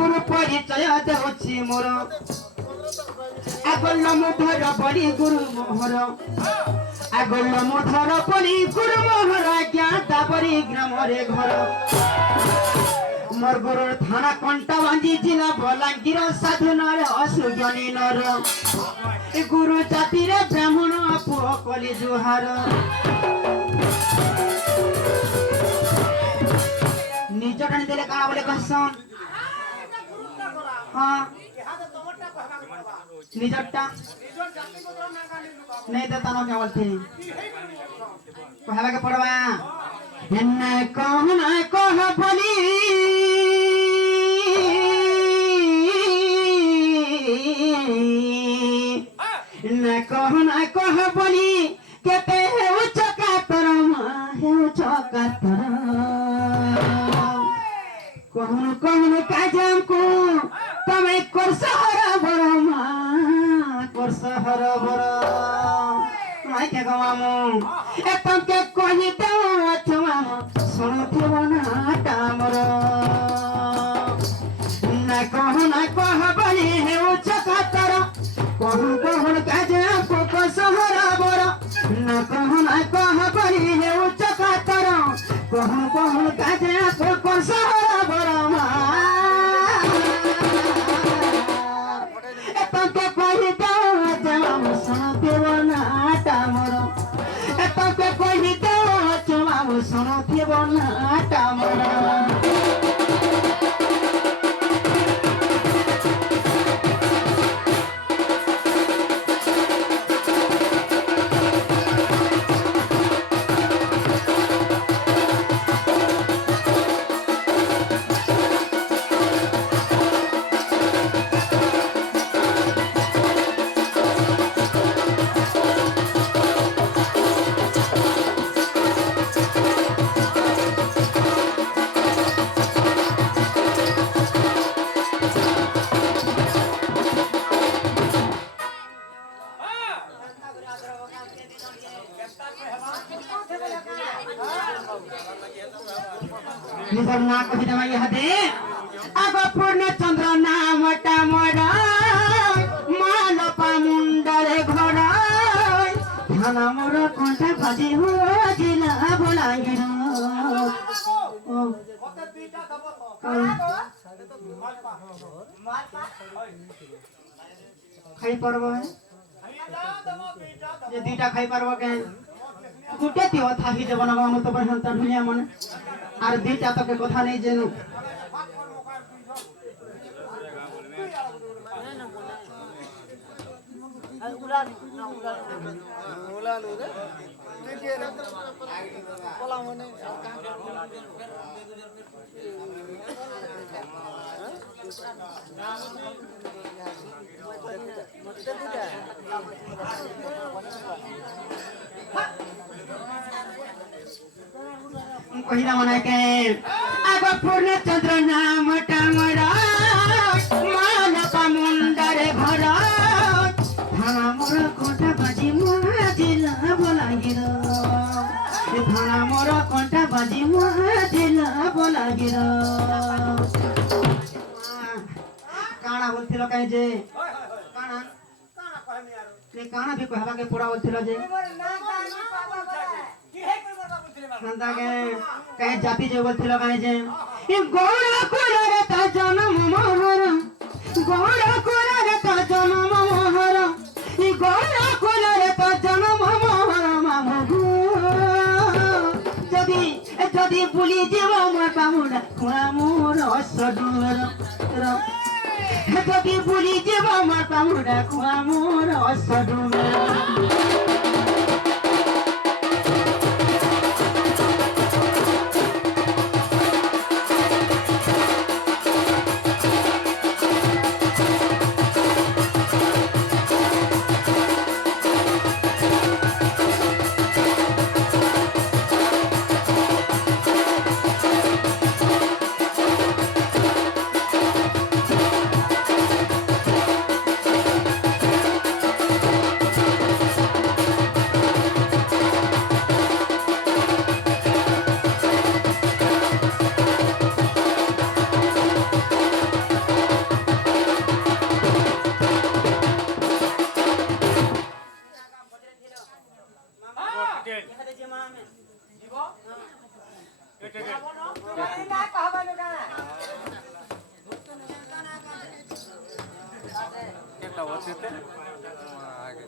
गुरु परिचय देउछि मोर आगल मुधर बलि गुरु मोहर आगल मुधर बलि गुरु मोहर ज्ञाता परि ग्राम रे घर मोर गुरुर थाना कंटाबांजी जिला बलांगीर साधु नर असुज्ञानी नर गुरु जाति रे ब्राह्मण पुओ कलि जुहार निज टाणी देले काना बोले कहसन हां निजटा नहीं तो तानो क्या बोलते कहला के पड़वा न कह बोली न कह बोली केते उच्च कातर कहून काजम को तमे करसहर बरमा करसहर बर माय के गवामो एतम के कहि दो अथवाम सुनथिव ना तामर न कह बनी हे उच्च कातर कहून काजम को करसहर बर न कह बनी हे उच्च कातर कहून काजम को करसहर बरमा सुनथिव ना तामर निजर ना कहि दमा यहदे आग पूर्ण चंद्र नाम टामरा मानपा मुंडरे घर ध्यान मोर कंठ भाजी हो जिला बलांगीर खाई परबो ये दीटा खाई परबो के गुटे तियो थाही जे बनबा हम तो बहनता ढुलिया मन आर दीटा तो के कथा नहीं जेनु कहिना मना के आग पूर्ण चंद्र नाम टामरा मानपा मुंडरे घर थाना मोर कंठा बाजी जिला बलांगीर थाना मोर कंठा बाजी जिला बलांगीर काना बोलथिलो काई जे काना कहमी यार ते काना भी कहबा के पूरा बोलथिलो जे नंदा के कहे जाति जे बोलथिलो काई जे ई गोरा कोलरे ता जन्म मोहर गोरा कोलरे ता जन्म मोहर ई गोरा कोलरे ता जन्म मोहर मामगु जदी बुली जेव मोर पामुडा खुआ मोर असडुर जदी बुली जेव मोर पामुडा खुआ मोर असडुर একটা অচিতে আগে